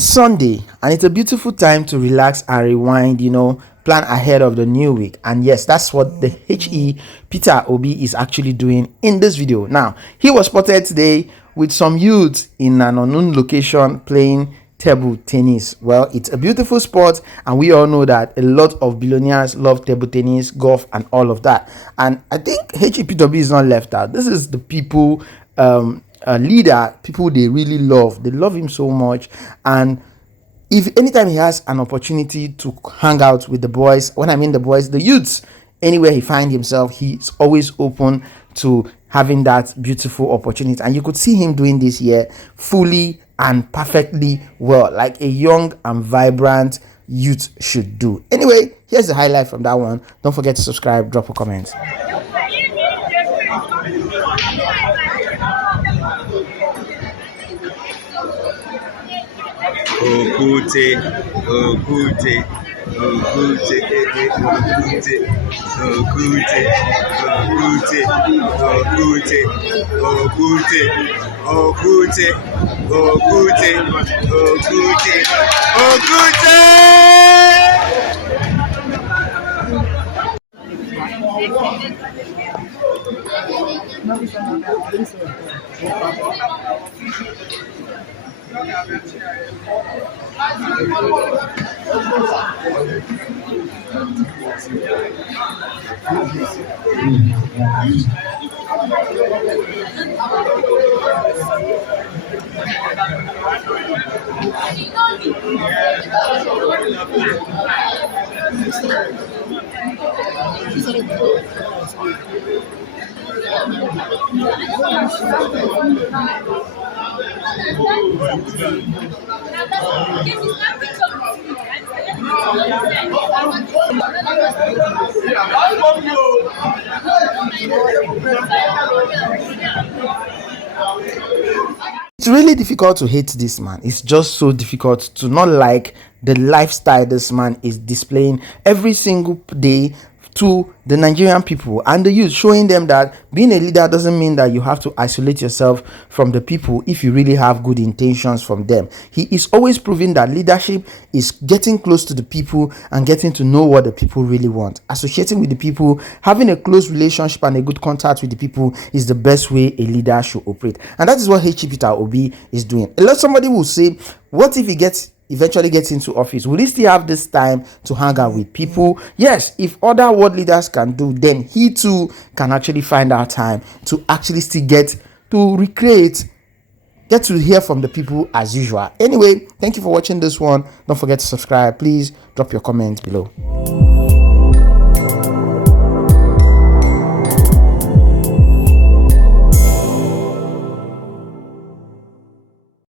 Sunday, and it's a beautiful time to relax and rewind, plan ahead of the new week. And yes, that's what the Peter Obi is actually doing in this video. Now, he was spotted today with some youths in an unknown location playing table tennis. Well, it's a beautiful sport, and we all know that a lot of billionaires love table tennis, golf, and all of that. And I think Peter is not left out. This is the people, a leader, people they really love. They love him so much. And if anytime he has an opportunity to hang out with the boys, when I mean the boys, the youths, anywhere he finds himself, he's always open to having that beautiful opportunity. And you could see him doing this here fully and perfectly well, like a young and vibrant youth should do. Anyway, here's the highlight from that one. Don't forget to subscribe, drop a comment. Okute, Okute, Okute, Okute, Okute, Okute, Okute, Okute, Okute, Okute, Okute, It's really difficult to hate this man. It's just so difficult to not like the lifestyle this man is displaying every single day to the Nigerian people and the youth, showing them that being a leader doesn't mean that you have to isolate yourself from the people if you really have good intentions from them. He is always proving that leadership is getting close to the people and getting to know what the people really want. Associating with the people, having a close relationship and a good contact with the people is the best way a leader should operate. And that is what Peter Obi is doing. A lot somebody will say, what if he eventually gets into office? Will he still have this time to hang out with people? Yes, if other world leaders can do, then he too can actually find our time to actually still get to get to hear from the people as usual. Anyway, thank you for watching this one. Don't forget to subscribe. Please drop your comments below.